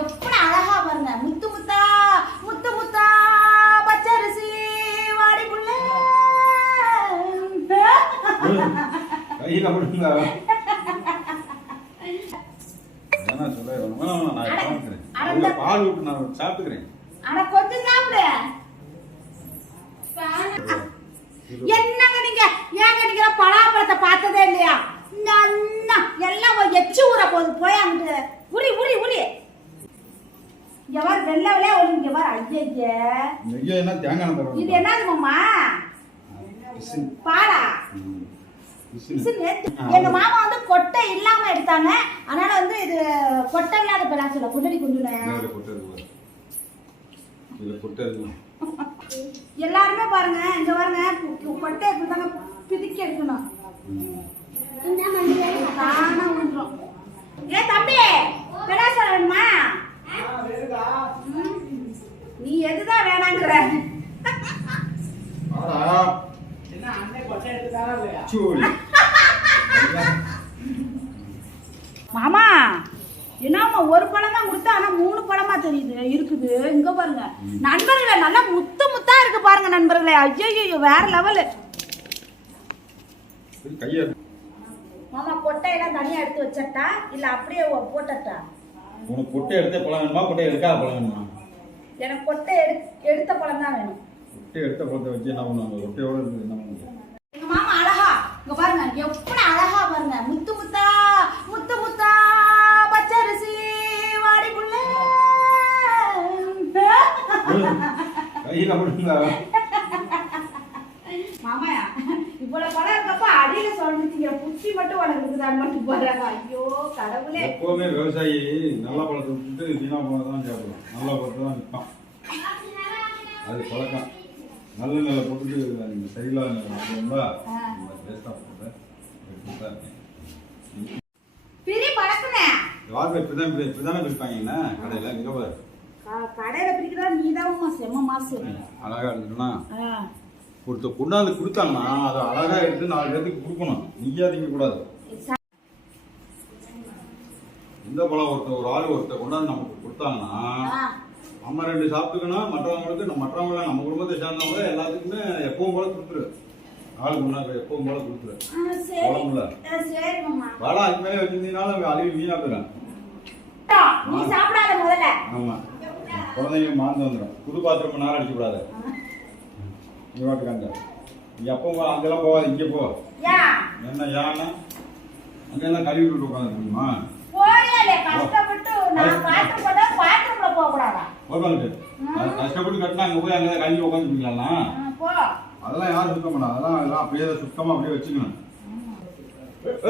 எப்படி அழகா பாருங்க. முத்து முத்தா முத்து முத்தா பச்சரிசி வாடிக்குள்ள. பால் விட்டு நான் சாப்பிட்டுக்கிறேன். ஆனா கொஞ்சம் சாப்பிடு. என்னங்க நீங்க? ஏங்க நீங்க பலாப்பழத்தை பார்த்ததே இல்லையா? எல்லாம் எச்சு ஊற போகுது. போய் அங்கிட்டு உரி உரி. இங்க வர வெள்ளை வெள்ளையா ஒண்ணு இங்க வர ஐயே நெய்யா என்ன தேங்காய் தருவாங்க. இது என்னது மாமா. பாலா? எங்க மாமா வந்து கொட்டை இல்லாம எடுத்தாங்க. அதனால வந்து இது கொட்டை இல்லாத பிளாஸ்ல கொட்டடி கொண்டு கொட்டை கொட்டை. எல்லாருமே பாருங்க இங்க பாருங்க கு- கொட்டையை இப்படிதாங்க பிதிக்கி எடுக்கணும். தானா விழுந்துரும் மாமா என்னம்மா ஒரு பழம் தான் கொடுத்தா ஆனா மூணு பழமா தெரியுது இருக்குது. இங்க பாருங்க. நண்பர்களே நல்லா முத்து முத்தா இருக்கு பாருங்க நண்பர்களே. ஐயோ வேற லெவலு. மாமா கொட்டையெல்லாம் தனியா எடுத்து வச்சட்டா இல்ல அப்படியே போட்டட்டா? உனக்கு கொட்டை எடுத்த பழம் வேணுமா? கொட்டை எடுக்காத பழம் வேணுமா? எனக்கு கொட்டை எடு எடுத்த பழம் தான் வேணும். கொட்டை எடுத்த பழத்தை வச்சு என்ன பண்ணுவாங்க? கொட்டையோட என்ன பண்ணுவாங்க? கையில கொடுங்க மாமாயா இவ்வளவு பழம் இருக்கப்ப அடியில சொல்லிட்டீங்க. புத்தி மட்டும் உனக்கு இருக்குதான்னு மட்டும் பாருங்க. ஐயோ கடவுளே. எப்பவுமே விவசாயி நல்ல பழத்தை விட்டுட்டு வீணா பழம் தான் சாப்பிடும் நல்ல பழத்தை தான் விற்பான். அது பழக்கம். நல்ல நிலை போட்டுட்டு இந்த சரியில்லாத நிலை ஆ. வேஸ்டாக போட்டு பிரி பழக்குனே. வாரத்தில் இப்படி தான் இப்படி தானே விற்பாங்க என்ன? கடையில் இங்கே பாரு. கடையில பிரிக்கிறா நீதாம்மா செம்ம மாசு. அழகா இருந்துச்சுன்னா. கொடுத்த கொண்டாந்து கொடுத்தாங்கன்னா அதை அழகா எடுத்து நாலு பேருக்கு கொடுக்கணும். நீயா திங்க கூடாது. இந்த பழம் ஒருத்தர் ஒரு ஆள் ஒருத்தர் கொண்டாந்து நமக்கு கொடுத்தாங்கன்னா. நம்ம ரெண்டு சாப்பிட்டுக்கணும். மற்றவங்களுக்கு நம்ம மற்றவங்க நம்ம குடும்பத்தை சேர்ந்தவங்க எல்லாத்துக்குமே எப்பவும் போல கொடுத்துரு. ஆள் கொண்டாந்து எப்பவும் போல கொடுத்துரு. மாமா. வடை அதுக்கு மேலே வச்சிருந்தீங்கனாலும் அழுவி வீணா போயிடும் குழந்தைங்க மாந்து வந்துடும். புது பாத்திரம் நார் அடிச்சு கூடாது நீ வாட்டுக்காங்க நீ எப்போ அங்கெல்லாம் போகாது இங்கே போ. யா. என்ன யானை அங்கெல்லாம் கழுவி விட்டு உட்காந்துருக்குமா போறியாலே கஷ்டப்பட்டு கட்டினா அங்கே போய் அங்கே கழுவி போ. அதெல்லாம் யாரும் சுத்தம் பண்ணா அதெல்லாம் எல்லாம் அப்படியே சுத்தமா அப்படியே வச்சுக்கணும்.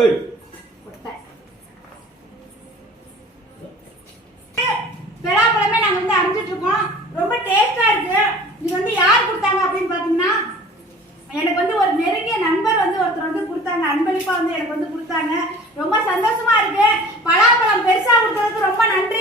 ஏய் பலாப்பழமே நாங்க வந்து அரைஞ்சிட்டு இருக்கோம் ரொம்ப டேஸ்டா இருக்கு இது வந்து யார் கொடுத்தாங்க அப்படின்னு பாத்தீங்கன்னா எனக்கு வந்து ஒரு நெருங்கிய நண்பர் வந்து ஒருத்தர் வந்து கொடுத்தாங்க வந்து எனக்கு வந்து கொடுத்தாங்க. ரொம்ப சந்தோஷமா இருக்கு. பலாப்பழம் பெருசா கொடுத்ததுக்கு ரொம்ப நன்றி.